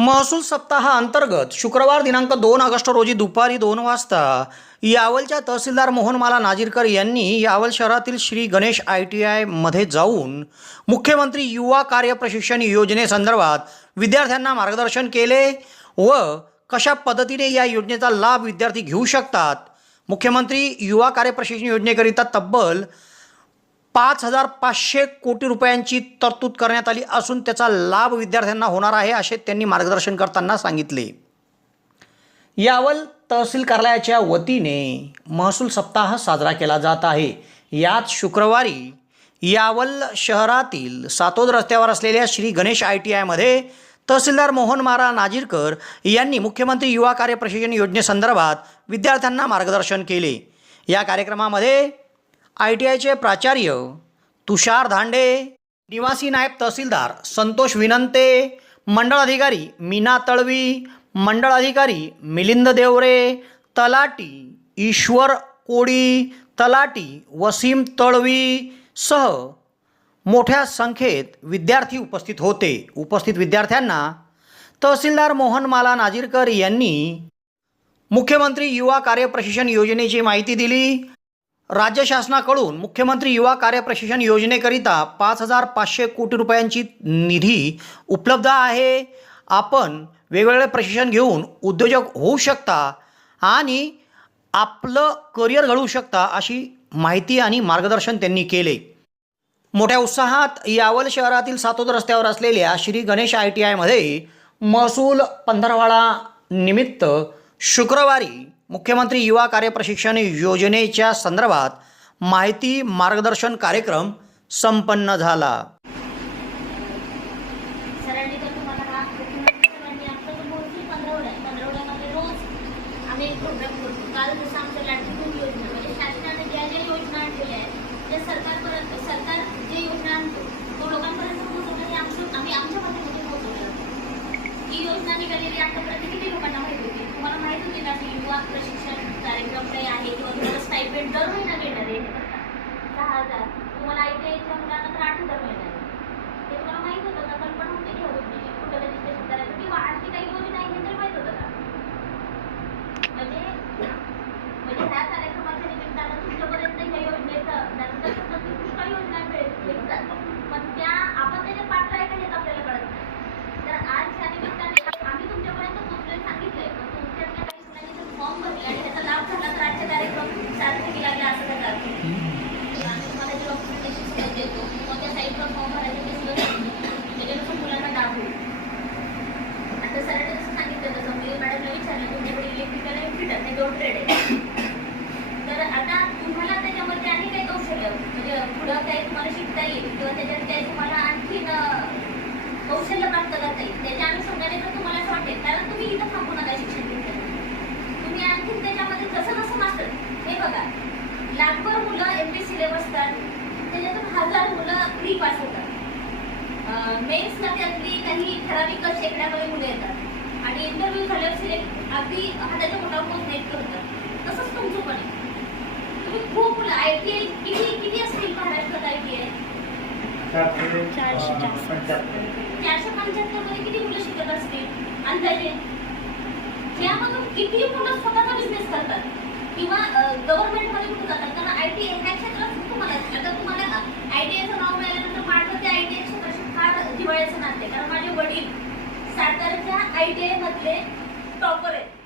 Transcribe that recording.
महसूल सप्ताहाअंतर्गत शुक्रवार दिनांक दोन ऑगस्ट रोजी दुपारी दोन वाजता यावलच्या तहसीलदार मोहनमाला नाजीरकर यांनी यावल शहरातील श्री गणेश आय टी आयमध्ये जाऊन मुख्यमंत्री युवा कार्य प्रशिक्षण योजनेसंदर्भात विद्यार्थ्यांना मार्गदर्शन केले व कशा पद्धतीने या योजनेचा लाभ विद्यार्थी घेऊ शकतात. मुख्यमंत्री युवा कार्य प्रशिक्षण योजनेकरिता तब्बल पाच हजार पाचशे कोटी रुपयांची तरतूद करण्यात आली असून त्याचा लाभ विद्यार्थ्यांना होणार आहे असे त्यांनी मार्गदर्शन करताना सांगितले. यावल तहसील कार्यालयाच्या वतीने महसूल सप्ताह साजरा केला जात आहे. यात शुक्रवारी यावल शहरातील सातोद रस्त्यावर असलेल्या श्री गणेश आय टी आयमध्ये तहसीलदार मोहन मारा नाजीरकर यांनी मुख्यमंत्री युवा कार्य प्रशिक्षण योजनेसंदर्भात विद्यार्थ्यांना मार्गदर्शन केले. या कार्यक्रमामध्ये आय टी आयचे प्राचार्य तुषार धांडे निवासी नायब तहसीलदार संतोष विनंते मंडळ अधिकारी मीना तळवी मंडळ अधिकारी मिलिंद देवरे तलाटी ईश्वर कोडी तलाटी वसीम तळवी सह मोठ्या संख्येत विद्यार्थी उपस्थित होते. उपस्थित विद्यार्थ्यांना तहसीलदार मोहन माला नाजीरकर यांनी मुख्यमंत्री युवा कार्य प्रशिक्षण योजनेची माहिती दिली. राज्य शासनाकडून मुख्यमंत्री युवा कार्य प्रशिक्षण योजनेकरिता पाच हजार पाचशे कोटी रुपयांची निधी उपलब्ध आहे. आपण वेगवेगळे प्रशिक्षण घेऊन उद्योजक होऊ शकता आणि आपलं करिअर घडवू शकता अशी माहिती आणि मार्गदर्शन त्यांनी केले. मोठ्या उत्साहात यावल शहरातील सातोद रस्त्यावर असलेल्या श्री गणेश आय टी आयमध्ये महसूल पंधरवाडा निमित्त शुक्रवारी मुख्यमंत्री युवा कार्यप्रशिक्षण योजनेच्या संदर्भात माहिती मार्गदर्शन कार्यक्रम संपन्न झाला. सरांनी तर तुम्हाला हा मुख्यमंत्री सरांनी आमचा जो महसूल पंधरवडा आहे पंधरवड्यामध्ये रोज आम्ही एक प्रोग्राम करतो काल जसं आमचं लाडकी बहीण योजना म्हणजे शासनाने ज्या ज्या योजना आणलेल्या आहेत त्या सरकारपर्यंत सरकार जे योजना आणतो तो लोकांपर्यंत पोहोचवणं हे आमचं आम्ही आमच्या माध्यमातून पोहोचवलं ही योजना निघालेली आतापर्यंत किती लोकांना माहिती होती तुम्हाला युवा प्रशिक्षण कार्यक्रम काही आहे किंवा तुम्हाला दर महिना मिळणार आहे. दहा हजार. तुम्हाला आय मुलांना तर आठ हजार मिळणार आहे ते तुम्हाला माहीत होतं का कल्पना होती की हवी तुझी कुठं रजिस्ट्रेशन करायचं किंवा आणखी काही योजना आहे हे तर माहीत होतं का म्हणजे म्हणजे ह्या कार्यक्रमाच्या निमित्तानं तुमच्यापर्यंत ह्या योजनेचं नंतर समजा ती पुष्कळ योजना मिळेल भेटतात पण त्या आपण त्याच्या पात्र आहे का हेच आपल्याला कळत नाही तर आज ह्या निमित्ताने आम्ही तुमच्यापर्यंत पोहोचले सांगितलंय पण तुमच्यातल्या काही मुलांनी जर फॉर्म भरले आणि त्याचा लाभ झाला तर आजचे कार्यक्रम सार्थकी लागले असं त्याचा अर्थ नाही. आम्ही तुम्हाला जे डॉक्युमेंटेशन देतो. कोणत्या साईटवर फॉर्म भरायचे ते मुलांना दाखवू आता सरांनी जसं सांगितलं तसं मी मॅडमला विचारलं तुमच्याकडे इलेक्ट्रिकल आणि फिटर हे दोन ट्रेड आहे. तर आता तुम्हाला त्याच्यामध्ये आणि काही कौशल्य म्हणजे पुढं काही तुम्हाला शिकता येईल किंवा त्याच्यात काही तुम्हाला आणखीन अं, कौशल्य प्राप्त करता येईल त्याच्या अनुषंगाने जर तुम्हाला असं वाटेल कारण तुम्ही इथं थांबू नका शिक्षण घेताना तुम्ही आणखीन त्याच्यामध्ये जसं जसं मास्टर हे बघा लाखभर मुलं एम पी सिलेबस असतात त्याच्यातून हजार प्री पास होतात मेन्सला त्यातली काही ठराविक शेकड्यामध्ये मुलं येतात. आणि इंटरव्ह्यू झाल्यावर सिलेक्ट अगदी हाताच्या बोटावर पोचण्यात करतात. तसंच तुमचं पण तुम्ही खूप मुलं आय टी आय किती किती असतील महाराष्ट्रात आय टी आय चारशे चारशे पंच्याहत्तर. मध्ये किती मुलं शिकत असतील? अंदाजे? यामधून किती मुलं स्वतःचा बिझनेस करतात? किंवा गव्हर्नमेंटमध्ये कुठे जातात? कारण आय टी ह्या क्षेत्रात तुम्हाला आता तुम्हाला आय टी आयचं नाव मिळाल्यानंतर माझं त्या आय टी आय क्षेत्राशी फार दिवाळीचं नाते कारण माझे वडील सातारच्या आय टी आयमधले टॉपर आहेत.